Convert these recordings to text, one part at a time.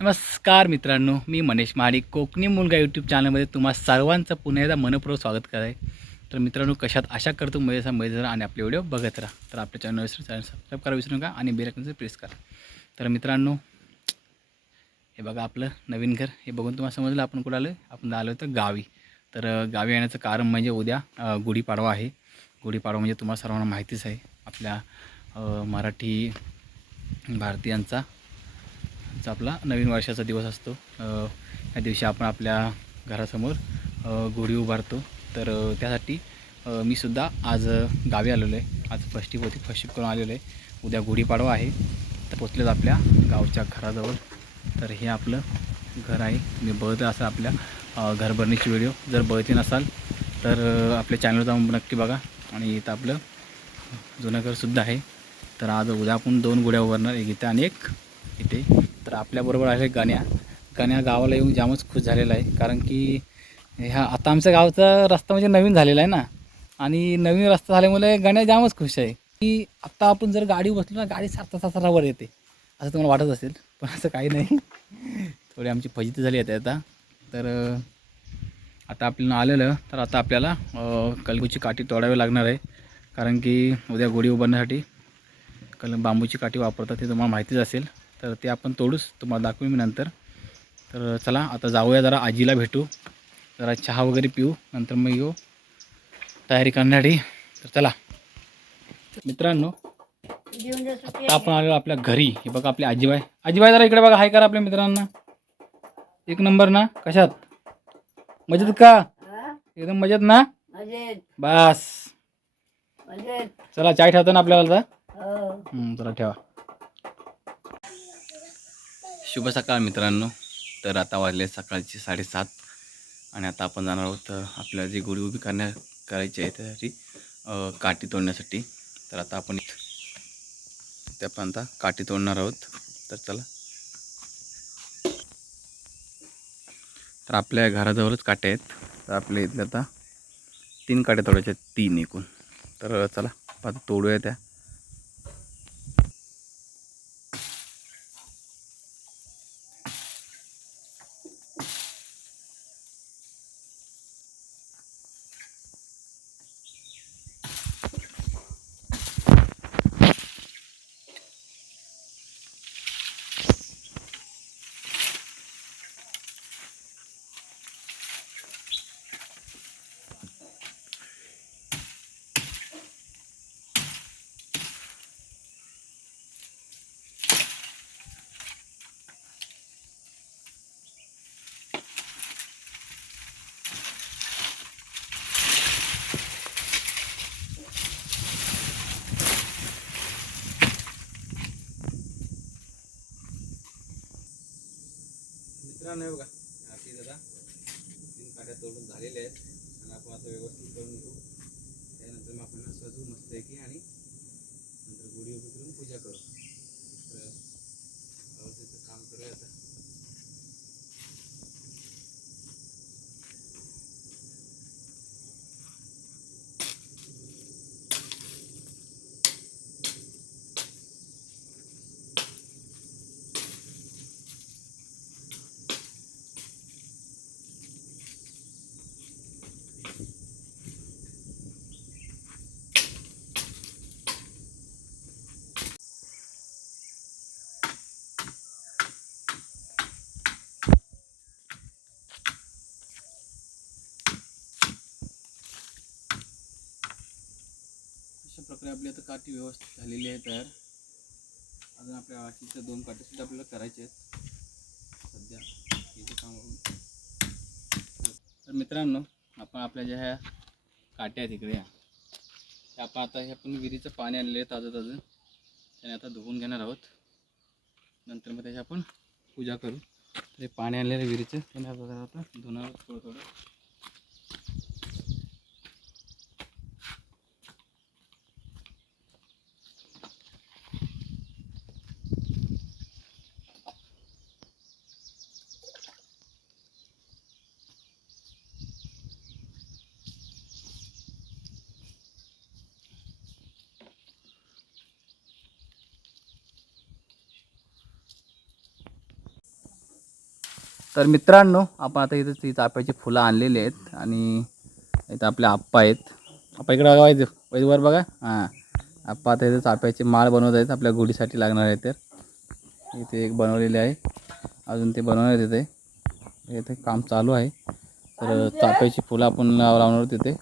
नमस्कार मित्रांनो मी मनीष महाडिक कोकणी मुलगा यूट्यूब चॅनलमध्ये तुम्हा सर्वांचं पुन्हा एकदा मनपूर्वक स्वागत करत. आहे तर मित्रांनो कशात आशा करतो मजेचा मजेदार आणि आपले व्हिडिओ बघत राहा. तर आपल्या चॅनल विसरून चॅनल सबस्क्राईब करा विसरू नका आणि बेल प्रेस करा. तर मित्रांनो हे बघा आपलं नवीन घर हे बघून तुम्हाला समजलं आपण कुठं आलो आपण आलो तर गावी. तर गावी येण्याचं कारण म्हणजे उद्या गुढीपाडवा आहे. गुढीपाडवा म्हणजे तुम्हाला सर्वांना माहितीच आहे. आपल्या मराठी भारतीयांचा आपला नवीन वर्षाचा दिवस असतो. या दिवशी आपण आपल्या घरासमोर गुढी उभारतो. तर त्यासाठी मी सुद्धा आज गावी आलेलो आहे. आज फर्स्ट होती फस्टिप करून आलेलो आहे. उद्या गुढीपाडवा आहे. तर पोचलेच आपल्या गावच्या घराजवळ. तर हे आपलं घर आहे. मी बघत असं आपल्या घरभरणीची व्हिडिओ. जर बघितली नसाल तर आपल्या चॅनलवर जाऊन नक्की बघा. आणि इथं आपलं जुनं घरसुद्धा आहे. तर आज उद्या आपण दोन गुड्या उभारणार एक इथे आणि एक इथे. तर आपल्याबरोबर आहे गण्या. गण्या गावाला येऊन जामच खुश झालेला आहे. कारण की ह्या आता आमच्या गावचा रस्ता म्हणजे नवीन झालेला आहे ना. आणि नवीन रस्ता झाल्यामुळे गण्या जामच खुश आहे. की आत्ता आपण जर गाडी बसलो ना गाडी सारता सातारावर येते. असं तुम्हाला वाटत असेल पण असं काही नाही. थोडी आमची फजिती झाली आहे आता. तर आता आपल्याला आलेलं तर आता आपल्याला अं, कलगूची काठी तोडावी लागणार आहे. कारण की उद्या गुढी उभारण्यासाठी कल बांबूची काठी वापरतात ते तुम्हाला माहितीच असेल. तर ते आपण तोडूच तुम्हाला दाखवेन मी नंतर. तर चला आता जाऊया जरा आजीला भेटू. जरा चहा वगैरे पिऊ नंतर मग येऊ. तयारी करण्यासाठी. तर चला. मित्रांनो आता आपण आलो आपल्या घरी. हे बघा आपली आजीबाई. आजीबाई जरा इकडे बघा. हाय करा आपल्या मित्रांना. एक नंबर ना? कशात? मजेत का? एकदम मजेत ना? बस. चला चाय ठेवतो ना आपल्याला आता? हं, चला ठेवा. शुभ सकाळ मित्रांनो. तर आता वाजले सकाळचे साडेसात आणि आता आपण जाणार आहोत आपल्याला जी गुढी उभी करण्या करायची आहे त्यासाठी अ, काठी तोडण्यासाठी. तर आता आपण ते आपण आता काठी तोडणार आहोत. तर चला. तर आपल्या घराजवळच काटे आहेत. तर आपल्या इथले आता तीन काट्या तोडायच्या आहेत तीन एकूण. तर चला आता तोडूया त्या. मित्रांनो बघा. आपली दादा तीन काट्या तोडून झालेल्या आहेत. आणि आपण आता व्यवस्थित करून घेऊ. त्यानंतर मग आपण सजवू मस्त आहे की आणि नंतर गुढी उभी करून पूजा करू. तर काम करूया आता. अशा आपली आता काठी व्यवस्थित झालेली आहे तयार. अजून आपल्या बाकीच्या दोन काठी सुद्धा आपल्याला करायचे आहेत. सध्या इथे काम करून तर मित्रांनो आपण आपल्या ज्या ह्या काट्या आहेत इकडे ह्या त्या आपण आता हे आपण विहिरीचं पाणी आणलेलं आहे ताजं ताजं त्याने आता धुवून घेणार आहोत. नंतर मग त्याची आपण पूजा करू. ते पाणी आणलेलं विहिरीचं. त्याने आता धुणार थोडं थोडं तर मित्रांनो आपण आता इथं ती चाफ्याची फुलं आणलेली आहेत आणि इथं आपले आप्पा आहेत. आप्पा इकडे बघा वैद्य वैद्यवर बघा. हां. आप्पा आता इथं चाफ्याची माळ बनवत आहेत आपल्या गुढीसाठी लागणार आहे तर. इथे एक बनवलेली आहे. अजून ते बनवणार येते तिथे इथे काम चालू आहे. तर चाफ्याची फुलं आपण लावणार तिथे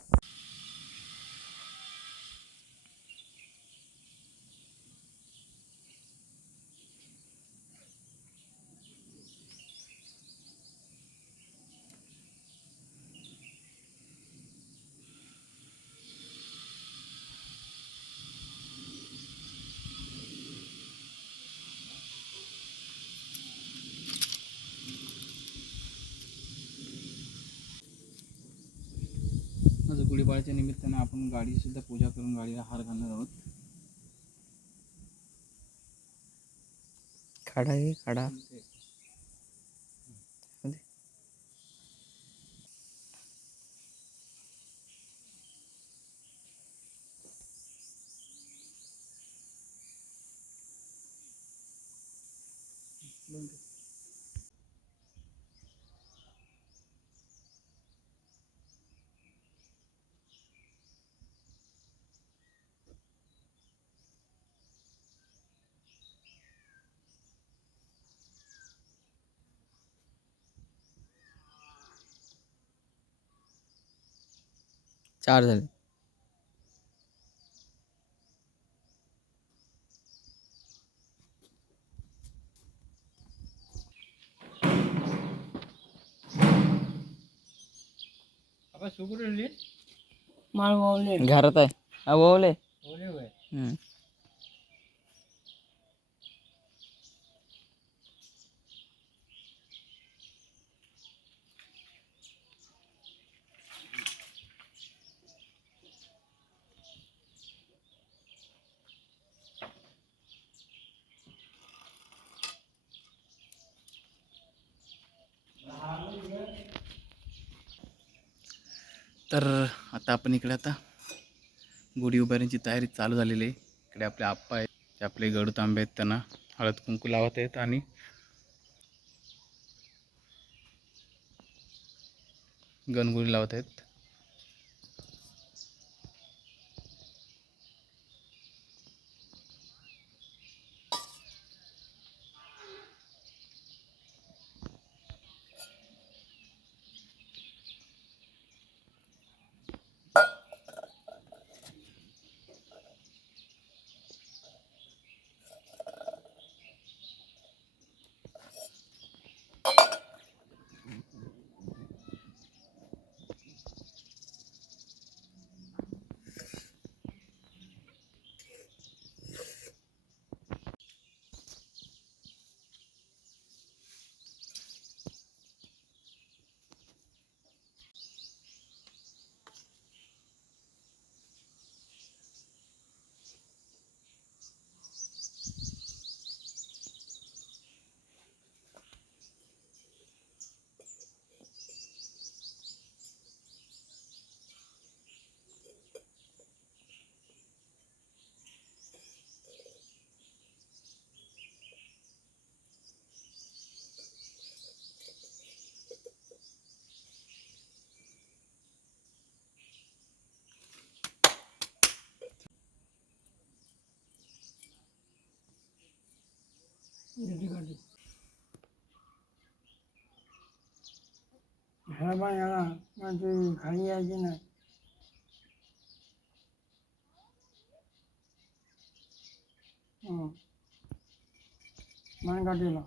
माझं गुढीपाडच्या निमित्तानं आपण गाडीसुद्धा पूजा करून गाडीला हार घालणार आहोत. खाडा आहे खाडा. चार झाले. घरात आहे. हा ओवले हम्म. तर आता आपण इकडे आता गुढी उभारण्याची तयारी चालू झालेली आहे. इकडे आपले आप्पा आहेत ते आपले गडू तांबे आहेत त्यांना हळद कुंकू लावत आहेत आणि गणगुरी लावत आहेत. ह्याला पण याला माझी खाली यायची नाही हं. मानकाठीला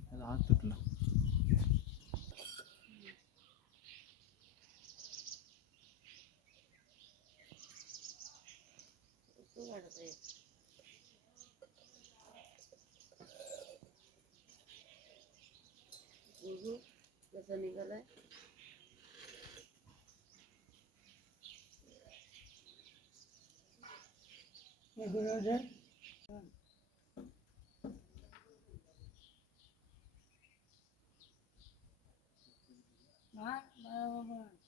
त्याचा हात तुटला कसा निघालाय हा, बरोबर.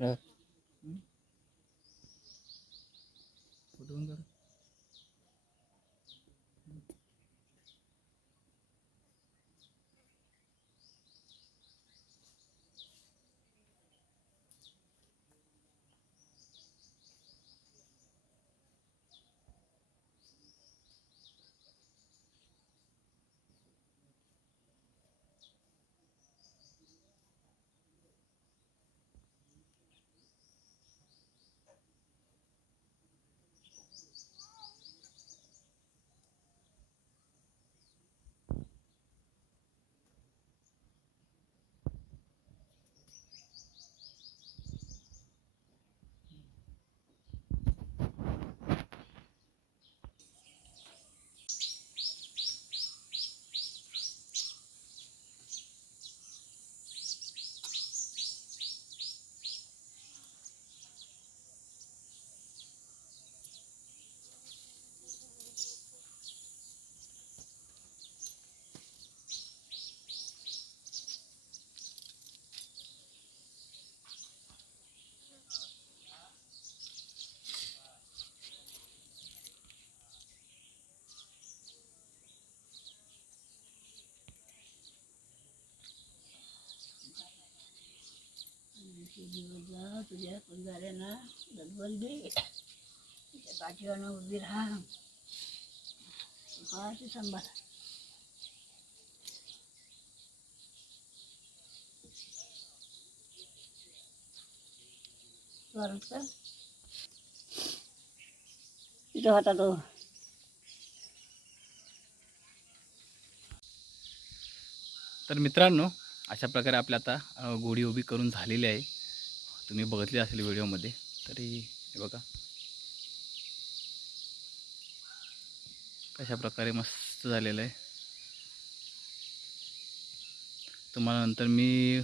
Rồi. Ừ. Của đúng rồi. तुझ्या कुंजाऱ्यांना दलबल दे तुझ्या पाठीवानं उभी राहा पाहायची सांभाळ परत कर तिथं होता तो तर मित्रांनो अशा प्रकारे आपल्या आता गोडी उभी करून झालेली आहे. तुम्ही बघितली असेल व्हिडिओमध्ये तरी हे बघा. कशा प्रकारे मस्त झालेलं आहे. तुम्हाला नंतर मी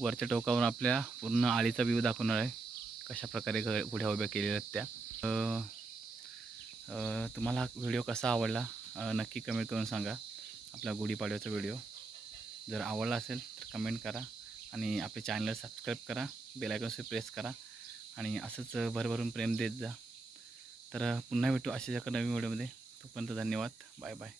वरच्या टोकावरून आपल्या पूर्ण आळीचा व्ह्यू दाखवणार आहे कशा प्रकारे घ गुढ्या उभ्या केलेल्या आहेत त्या. तुम्हाला हा व्हिडिओ कसा आवडला नक्की कमेंट करून सांगा आपला गुढीपाडव्याचा व्हिडिओ. जर आवडला असेल तर कमेंट करा. आणि आपल्या चॅनलला सबस्क्राईब करा बेलायकॉनशी प्रेस करा आणि असंच भरभरून प्रेम देत जा. तर पुन्हा भेटू अशाच एका नवीन व्हिडिओमध्ये तोपर्यंत धन्यवाद. Bye bye